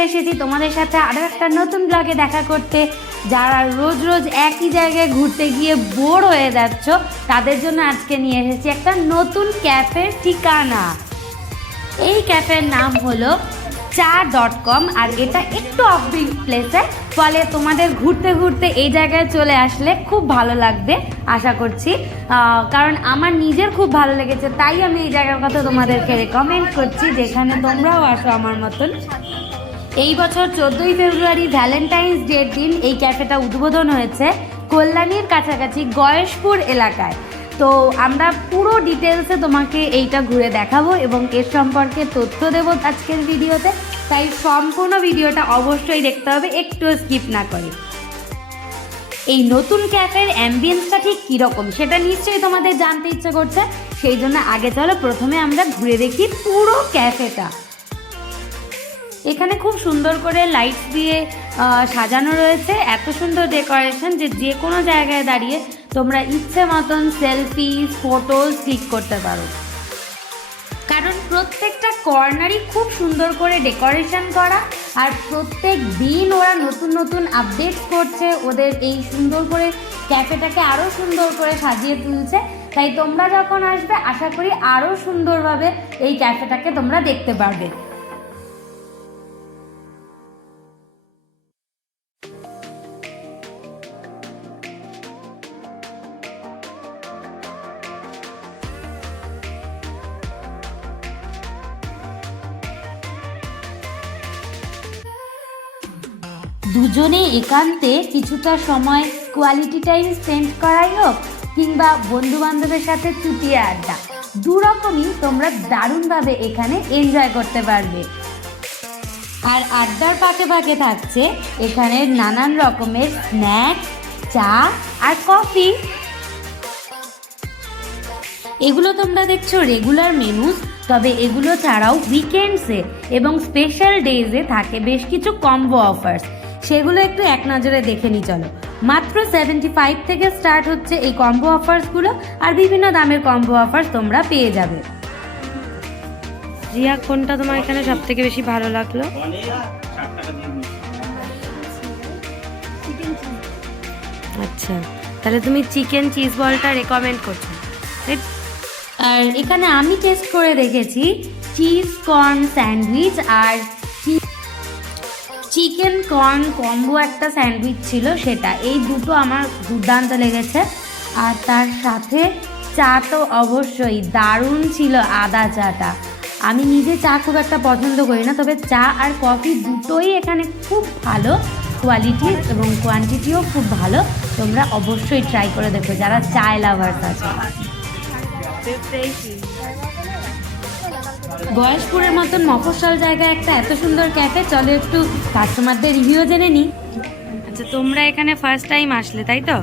চলে এসেছি তোমাদের সাথে আরও একটা নতুন ব্লগে দেখা করতে। যারা রোজ রোজ একই জায়গায় ঘুরতে গিয়ে বোর হয়ে যাচ্ছ তাদের জন্য আজকে নিয়ে এসেছি একটা নতুন ক্যাফের ঠিকানা। এই ক্যাফের নাম হলো cha.com আর এটা একটু অফবিট প্লেসে, ফলে তোমাদের ঘুরতে ঘুরতে এই জায়গায় চলে আসলে খুব ভালো লাগবে আশা করছি। কারণ আমার নিজের খুব ভালো লেগেছে, তাই আমি এই জায়গার কথা তোমাদেরকে রেকমেন্ড করছি যেখানে তোমরাও আসো আমার মতন। এই বছর 14ই ফেব্রুয়ারি ভ্যালেন্টাইন্স ডের দিন এই ক্যাফেটা উদ্বোধন হয়েছে কল্যাণীর কাছাকাছি গয়েশপুর এলাকায়। তো আমরা পুরো ডিটেলসে তোমাকে এইটা ঘুরে দেখাবো এবং এর সম্পর্কে তথ্য দেবো আজকের ভিডিওতে, তাই সম্পূর্ণ ভিডিওটা অবশ্যই দেখতে হবে, একটু স্কিপ না করে। এই নতুন ক্যাফের অ্যাম্বিয়েন্সটা ঠিক কীরকম সেটা নিশ্চয়ই তোমাদের জানতে ইচ্ছে করছে, সেই জন্য আগে চলো প্রথমে আমরা ঘুরে দেখি পুরো ক্যাফেটা। এখানে খুব সুন্দর করে লাইটস দিয়ে সাজানো রয়েছে, এত সুন্দর ডেকোরেশন যে কোনো জায়গায় দাঁড়িয়ে তোমরা ইচ্ছে মতন সেলফি ফটোজ ক্লিক করতে পারো। কারণ প্রত্যেকটা কর্নারই খুব সুন্দর করে ডেকোরেশন করা, আর প্রত্যেক দিন ওরা নতুন নতুন আপডেট করছে, ওদের এই সুন্দর করে ক্যাফেটাকে আরও সুন্দর করে সাজিয়ে তুলছে। তাই তোমরা যখন আসবে আশা করি আরও সুন্দরভাবে এই ক্যাফেটাকে তোমরা দেখতে পারবে। দুজনে একান্তে কিছুটা সময় কোয়ালিটি টাইম স্পেন্ড করাই হোক কিংবা বন্ধু বান্ধবের সাথে চুটিয়ে আড্ডা, দুরকমই তোমরা দারুণভাবে এখানে এনজয় করতে পারবে। আর আড্ডার পাকে পাকে থাকছে এখানে নানান রকমের স্ন্যাক্স, চা আর কফি। এগুলো তোমরা দেখছো রেগুলার মেনুস, তবে এগুলো ছাড়াও উইকেন্ডসে এবং স্পেশাল ডেজে থাকে বেশ কিছু কম্বো অফার্স, সেগুলো একটু এক নজরে দেখে নি চলো। মাত্র 75 থেকে স্টার্ট হচ্ছে এই কম্বো অফার্সগুলো, আর বিভিন্ন দামের কম্বো অফার্স তোমরা পেয়ে যাবে। রিয়া, কোনটা তোমার এখানে সব থেকে বেশি ভালো লাগলো? আচ্ছা, তাহলে তুমি চিকেন চিজ বলটা রেকমেন্ড করছো। আর এখানে আমি টেস্ট করে দেখেছি চিজ কর্ন স্যান্ডউইচ আর চিকেন কর্ন কম্বো একটা স্যান্ডউইচ ছিল, সেটা এই দুটো আমার দুর্দান্ত লেগেছে। আর তার সাথে চা তো অবশ্যই দারুণ ছিল, আদা চাটা। আমি নিজে চা খুব একটা পছন্দ করি না, তবে চা আর কফি দুটোই এখানে খুব ভালো কোয়ালিটি এবং কোয়ান্টিটিও খুব ভালো। তোমরা অবশ্যই ট্রাই করে দেখো যারা চায় লাভার্স আছে। গয়েশপুরের মতন মফস্বল জায়গায় একটা এত সুন্দর ক্যাফে, চলো একটু কাস্টমারদের রিভিউ জেনে নিই। আচ্ছা, তোমরা এখানে ফার্স্ট টাইম আসলে তাই তো?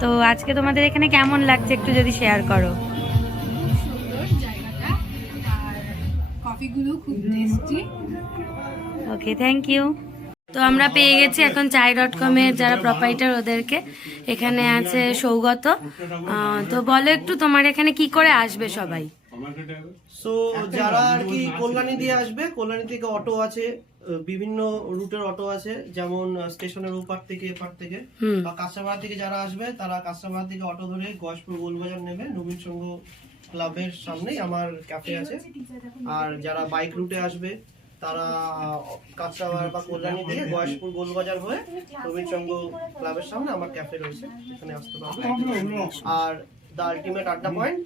তো আজকে তোমাদের এখানে কেমন লাগছে একটু যদি শেয়ার করো। কফিগুলো খুব টেস্টি। Okay, thank you. তো আমরা পেয়ে গেছি এখন chai.com এর যারা প্রোপাইটার ওদেরকে। এখানে আছে সৌগত। তো বলো একটু তোমার এখানে কি করে আসবে সবাই? সো যারা আর কি কল্যাণী দিয়ে আসবে, কল্যাণী থেকে অটো আছে, বিভিন্ন রুটের অটো আছে, যেমন স্টেশনের ওপার থেকে এপার থেকে, বা কাঁচরাপাড়া থেকে যারা আসবে তারা কাঁচরাপাড়া থেকে অটো ধরে গয়েশপুর গোলবাজার নেবে। নবীন সংঘ ক্লাবের সামনেই আমার ক্যাফে আছে। আর যারা বাইক রুটে আসবে তারা কাঁচরাপাড়া বা কল্যাণী দিয়ে গয়েশপুর গোলবাজার হয়ে নবীন সংঘ ক্লাবের সামনে আমার ক্যাফে রয়েছে, এখানে আসতে পারবে। আর দ্য আলটিমেট আড্ডা পয়েন্ট,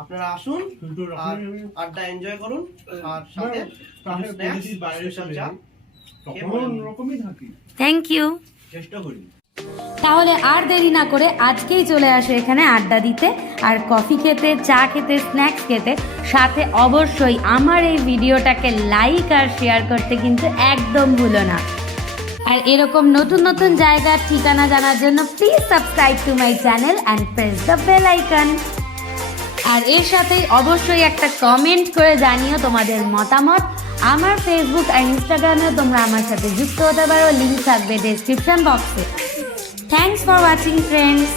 আপনারা আসুন আর আড্ডা এনজয় করুন, আর সাথে থ্যাংক ইউ। চেষ্টা করি। তাহলে আর দেরি না করে আজকেই চলে আসো এখানে আড্ডা দিতে আর কফি খেতে, চা খেতে, স্ন্যাক্স খেতে। সাথে অবশ্যই আমার এই ভিডিওটাকে লাইক আর শেয়ার করতে কিন্তু একদম ভুলো না। আর এরকম নতুন নতুন জায়গার ঠিকানা জানার জন্য please subscribe to my channel and press the bell icon. আর এর সাথেই অবশ্যই একটা কমেন্ট করে জানিও তোমাদের মতামত। আমার ফেসবুক আর ইনস্টাগ্রামেও তোমরা আমার সাথে যুক্ত হতে পারো, লিঙ্ক থাকবে ডেসক্রিপশন বক্সে। Thanks for watching friends.